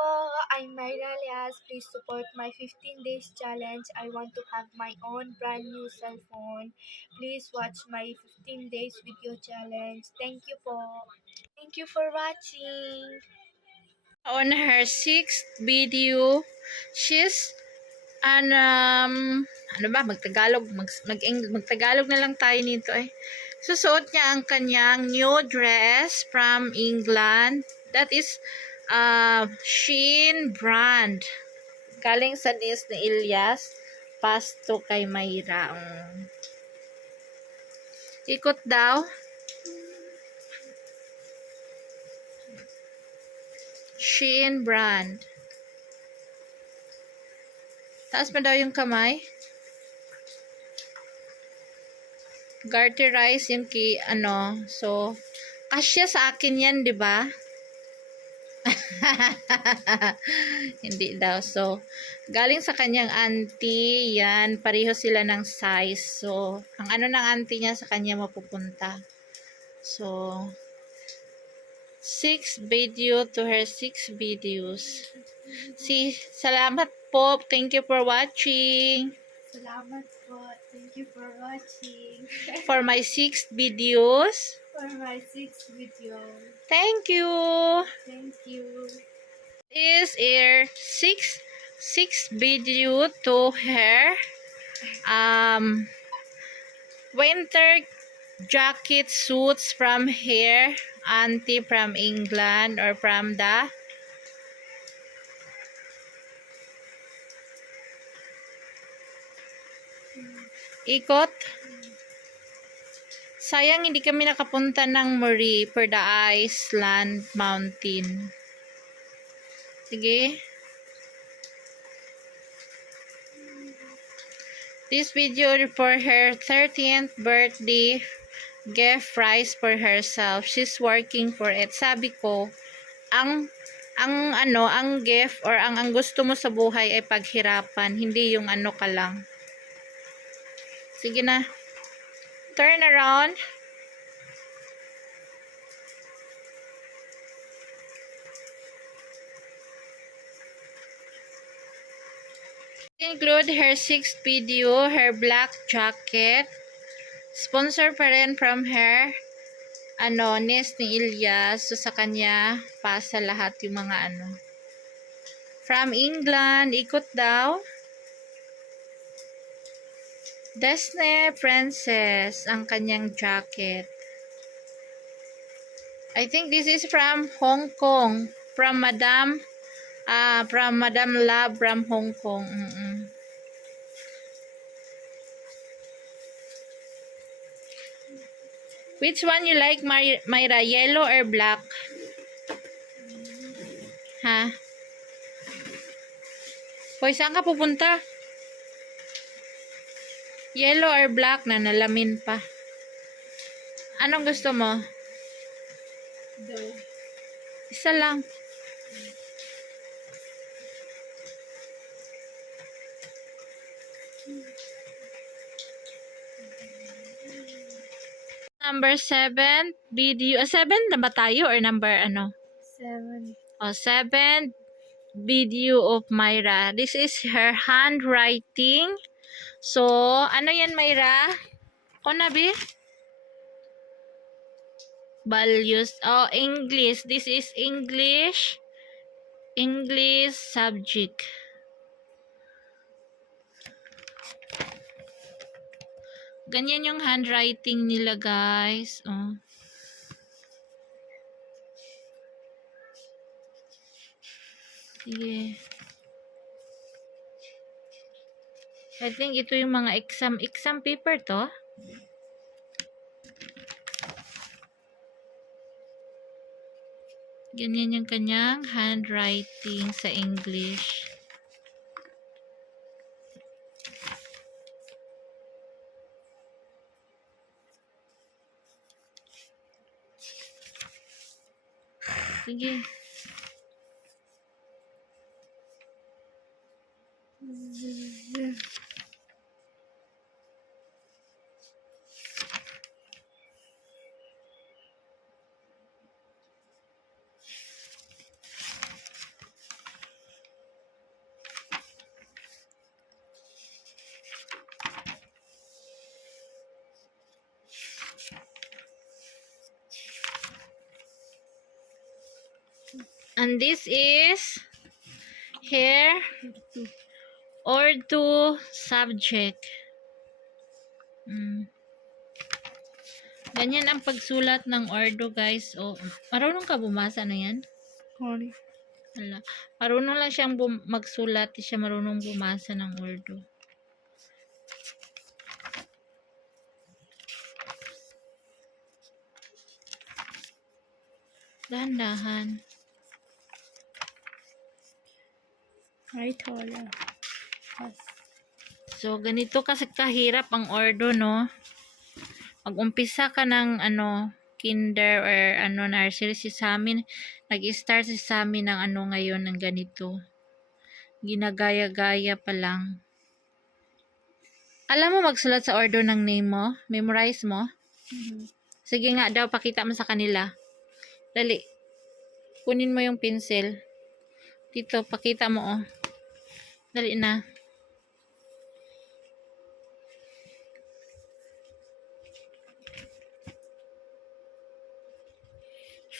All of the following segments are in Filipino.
po, I'm Myra Lias. Please support my 15 days challenge. I want to have my own brand new cell phone. Please watch my 15 days video challenge. Thank you po. Thank you for watching. On her sixth video, she's ano ba, magtagalog na lang tayo nito eh. Susuot niya ang kanyang new dress from England. That is Shein brand. Galing sa Nis ni Ilyas, pasto kay Mayra. Ikot daw. Shein brand. Taas mo daw yung kamay. Garterize yung So, kasya sa akin yan, di ba? Hindi daw. So, galing sa kanyang auntie, yan, pareho sila ng size. So, ang ano ng auntie niya sa kanya mapupunta. So, 6 video to her 6 videos. Salamat po. Thank you for watching. Salamat po. Thank you for watching. For my 6 videos. For my 6 video. Thank you. Thank you. This is 6 video to her winter jacket suits from here, auntie from England or from the ikot. Sayang hindi kami nakapunta ng Moray for the Iceland Mountain. Sige. This video for her 30th birthday gift prize for herself. She's working for it. Sabi ko, ang gift or ang gusto mo sa buhay ay paghirapan, hindi yung ano ka lang. Sige na. Turn around. Include her 6th video, her black jacket. Sponsor pa rin from her Nis ni Ilyas. So sa kanya pasa lahat yung mga from England. Ikot daw. Disney Princess ang kanyang jacket. I think this is from Hong Kong. From Madame Love from Hong Kong. Which one you like, Myra? Yellow or black? Ha? Hoy, saan ka pupunta? Yellow or black na nalamin pa. Anong gusto mo? Isa lang. Number 7 video. 7 na ba tayo or number 7. 7 video of Myra. This is her handwriting. So, ano yan, Myra? Nabi? Values. English. This is English. English subject. Ganyan yung handwriting nila, guys. Sige. I think ito yung mga exam paper to. Ganyan yung kanyang handwriting sa English. Sige. And this is her Urdu subject. Ganyan ang pagsulat ng Urdu, guys. O, marunong ka bumasa na yan? Sorry. Wala. Marunong lang siyang magsulat. Di siya marunong bumasa ng Urdu. Dahan-dahan. Right, wala. So, ganito kasi kahirap ang Urdu, no? Mag-umpisa ka ng, kinder or, nursery si sa amin. Nag-start si sa amin ng, ngayon, ng ganito. Ginagaya-gaya pa lang. Alam mo magsulat sa Urdu ng name mo? Memorize mo? Sige nga daw, pakita mo sa kanila. Dali. Kunin mo yung pencil. Dito, pakita mo, oh. Dali na.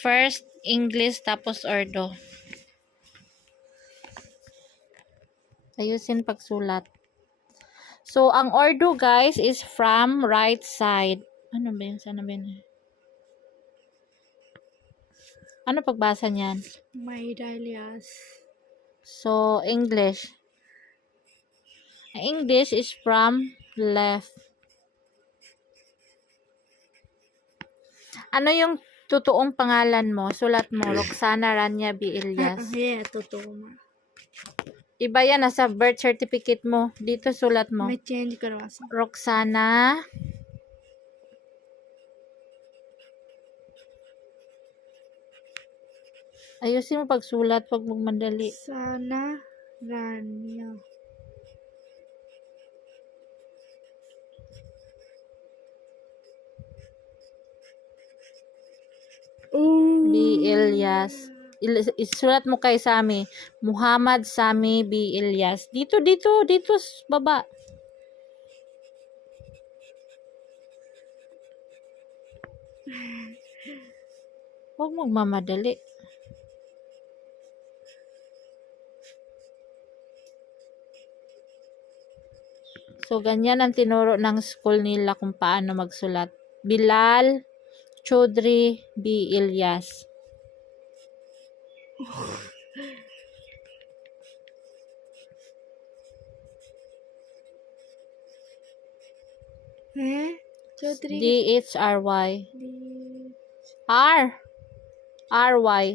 First, English, tapos Urdu. Ayusin pagsulat. So, ang Urdu, guys, is from right side. Ano ba yun? Sana ba yun? Ano pagbasa niyan? Mayra Ilyas. So, English. English is from left. Ano yung totoong pangalan mo? Sulat mo, Roxana Rania B. Ilyas. Yeah, totoo ma. Iba yan, nasa birth certificate mo. Dito sulat mo. May change karwa sa. Roxana. Ayusin mo pagsulat, pag magmadali. Sana Rania. B. Ilyas. Isulat mo kay Sami. Muhammad Sami B. Ilyas. Dito, baba. Huwag magmamadali. So, ganyan ang tinuro ng school nila kung paano magsulat. Bilal Chaudhry B. Ilyas. Chaudhry. D-H-R-Y. R. R-Y.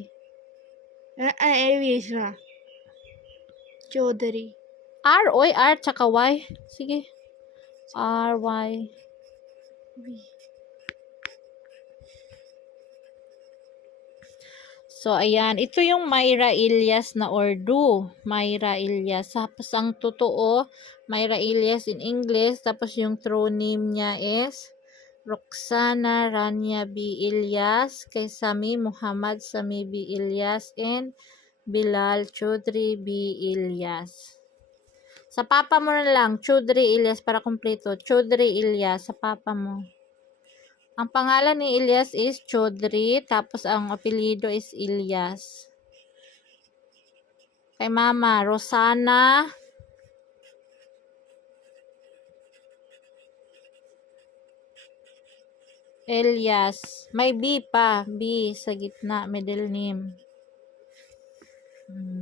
Aviation. Chaudhary. R, oy, R, tsaka Y. Sige. R, Y. So, ayan. Ito yung Mayra Ilyas na Urdu. Mayra Ilyas. Tapos, ang totoo, Mayra Ilyas in English. Tapos, yung true name niya is Roxana Rania B. Ilyas. Kay Sami Muhammad Sami B. Ilyas. And Bilal Chaudhry B. Ilyas. Sa papa mo na lang, Chaudhry Ilyas para kumpleto. Chaudhry Ilyas sa papa mo. Ang pangalan ni Ilyas is Chaudhry, tapos ang apelyido is Ilyas. Kay mama, Rosana Ilyas. May B pa. B sa gitna, middle name.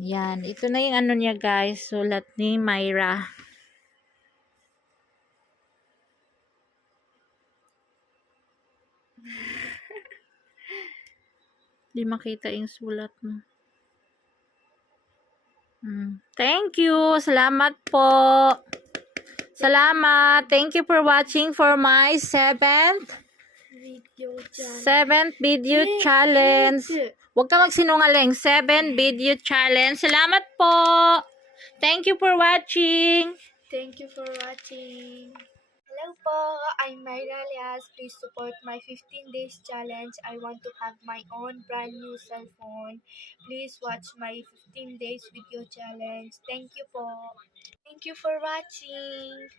Yan. Ito na yung ano niya, guys. Sulat ni Mayra. Di makita yung sulat mo. Thank you. Salamat po. Salamat. Thank you for watching for my seventh video challenge. Huwag ka magsinungaling. 7 video challenge. Salamat po. Thank you for watching. Thank you for watching. Hello po, I'm Mayra Ilyas. Please support my 15 days challenge. I want to have my own brand new cell phone. Please watch my 15 days video challenge. Thank you po. Thank you for watching.